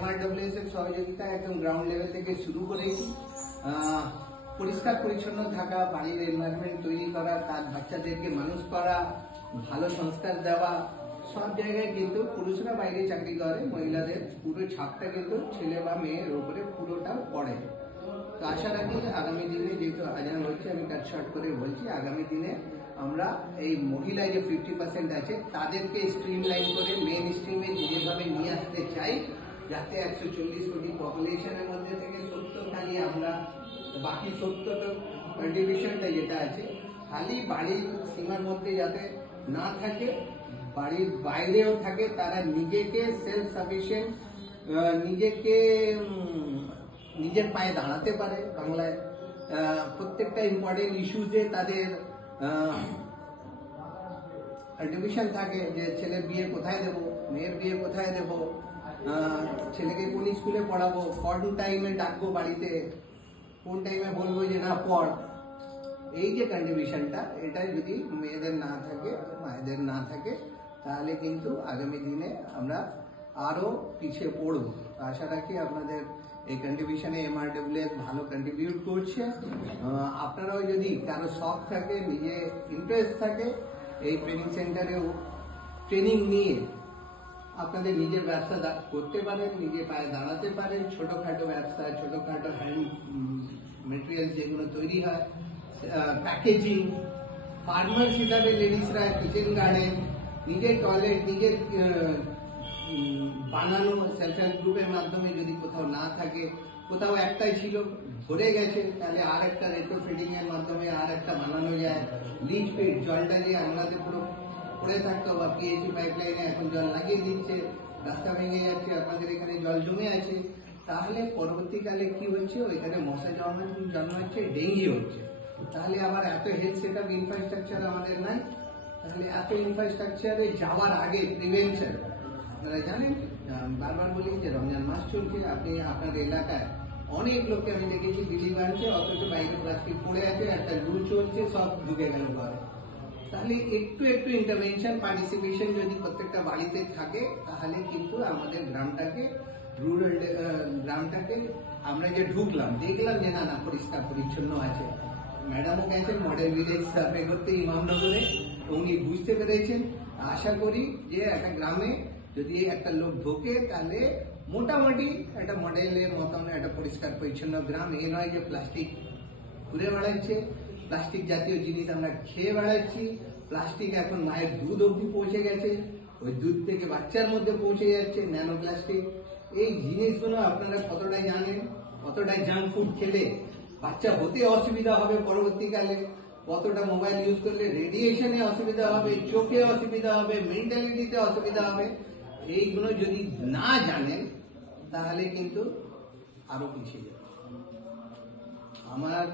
MRWS এর সহযোগিতায় একদম গ্রাউন্ড লেভেল থেকে শুরু করেছি। পরিষ্কার পরিচ্ছন্ন থাকা, বাড়ির এনভায়রনমেন্ট তৈরি করা, তার বাচ্চাদেরকে মানুষ করা, ভালো সংস্কার দেওয়া, সব জায়গায় কিন্তু পুরুষরা বাইরে চাকরি করে, মহিলাদের পুরো ছাপটা কিন্তু ছেলে বা মেয়ের উপরে পুরোটা পড়ে। তো আশা রাখি আগামী দিনে, যেহেতু আজান হচ্ছে আমি কাট শর্ট করে বলছি, আগামী দিনে আমরা এই মহিলা যে 50% আছে তাদেরকে স্ট্রিম লাইন করে মেন স্ট্রিমে যেভাবে নিয়ে আসতে চাই, যাতে 140 কোটি পপুলেশনের মধ্যে থেকে 70 খালি আমরা, বাকি 70 ডিভিশনটা যেটা আছে খালি বাড়ির সীমার মধ্যে যাতে না থাকে, বাড়ির বাইরেও থাকে, তারা নিজেকে সেলফ সাফিসিয়েন্ট, নিজেকে নিজের পায়ে দাঁড়াতে পারে। বাংলায় প্রত্যেকটা ইম্পর্টেন্ট ইস্যুতে তাদের ডিভিশন থাকে, যে ছেলের বিয়ে কোথায় দেবো, মেয়ের বিয়ে কোথায় দেবো, ছেলেকে কোন স্কুলে পড়াবো, কোন টাইমে ডাকবো বাড়িতে, কোন টাইমে বলবো যে না পড়। এই যে কন্ট্রিবিউশনটা, এটা যদি মেয়েদের না থাকে, মায়েদের না থাকে, তাহলে কিন্তু আগামী দিনে আমরা আরো পিছিয়ে পড়বো। আশা রাখি আপনাদের এই কন্ট্রিবিউশনে MRWS ভালো কন্ট্রিবিউট করছে। আপনারাও যদি কারো শখ থাকে, নিজে ইন্টারেস্ট থাকে, এই ট্রেনিং সেন্টারে ট্রেনিং নিয়ে আপনাদের নিজের ব্যবসা করতে পারেন, নিজে পায়ে দাঁড়াতে পারেন। ছোটখাটো ব্যবসা, ছোটখাটো হ্যান্ড মেটেরিয়াল যেগুলো তৈরি হয়, প্যাকেজিং, ফার্মার্স হিসাবে লেডিসরা কিচেন গার্ডেন, নিজের টয়লেট, নিজের বানানো সেলফ হেল্প গ্রুপের মাধ্যমে যদি কোথাও না থাকে, কোথাও একটাই ছিল ভরে গেছে, তাহলে আর একটা রেট্রোফিডিং এর মাধ্যমে আর একটা বানানো যায়। লিচ ফিট, জলটা যে আমাদের পুরো পড়ে থাকতো বা পিএইচি পাইপলাইনে এখন জল লাগিয়ে দিচ্ছে, রাস্তা ভেঙে যাচ্ছে, আপনাদের এখানে জল জমে আছে, তাহলে পরবর্তীকালে কি হচ্ছে, ওইখানে মশা জন্মাচ্ছে, ডেঙ্গি হচ্ছে। তাহলে আবার এত হেলথ সেট আপ ইনফ্রাস্ট্রাকচার আমাদের নাই, তাহলে এত ইনফ্রাস্ট্রাকচারে যাওয়ার আগে প্রিভেনশন। আপনারা জানেন, বারবার বলি যে রমজান মাস চলছে, আপনি আপনার এলাকায় অনেক লোককে আমি দেখেছি দিল্লি বানছে, অথচ বাইরে প্লাস্টিক পড়ে আছে, একটা রুল চলছে, সব ঢুকে গেল ঘরে। তাহলে একটু একটু ইন্টারভেনশন, পার্টিসিপেশন যদি প্রত্যেকটা বাড়িতে থাকে, তাহলে কিন্তু আমাদের গ্রামটাকে, রুরাল গ্রামটাকে, আমরা যে ঢুকলাম দেখলাম যে না না পরিষ্কার পরিচ্ছন্ন আছে। ম্যাডামও গেছেন মডেল ভিলেজ সার্ভে করতে ইমামনগরে, উনি বুঝতে পেরেছেন। আশা করি যে একটা গ্রামে যদি একটা লোক ঢোকে, তাহলে মোটামুটি একটা মডেলের মতন একটা পরিষ্কার পরিচ্ছন্ন গ্রাম। এ নয় যে প্লাস্টিক ঘুরে বেড়াচ্ছে, প্লাস্টিক জাতীয় জিনিস আমরা খেয়ে বেড়াচ্ছি, প্লাস্টিক এখন মায়ের দুধ অবধি পৌঁছে গেছে, ওই দুধ থেকে বাচ্চার মধ্যে পৌঁছে যাচ্ছে ন্যানো প্লাস্টিক। এই জিনিসগুলো আপনারা কতটাই জানেন, কতটাই জাঙ্ক ফুড খেলে বাচ্চা হতে অসুবিধা হবে পরবর্তীকালে, কতটা মোবাইল ইউজ করলে রেডিয়েশনে অসুবিধা হবে, চোখে অসুবিধা হবে, মেন্টালিটিতে অসুবিধা হবে। এইগুলো যদি না জানেন তাহলে কিন্তু আরো পিছিয়ে যাবে। আমার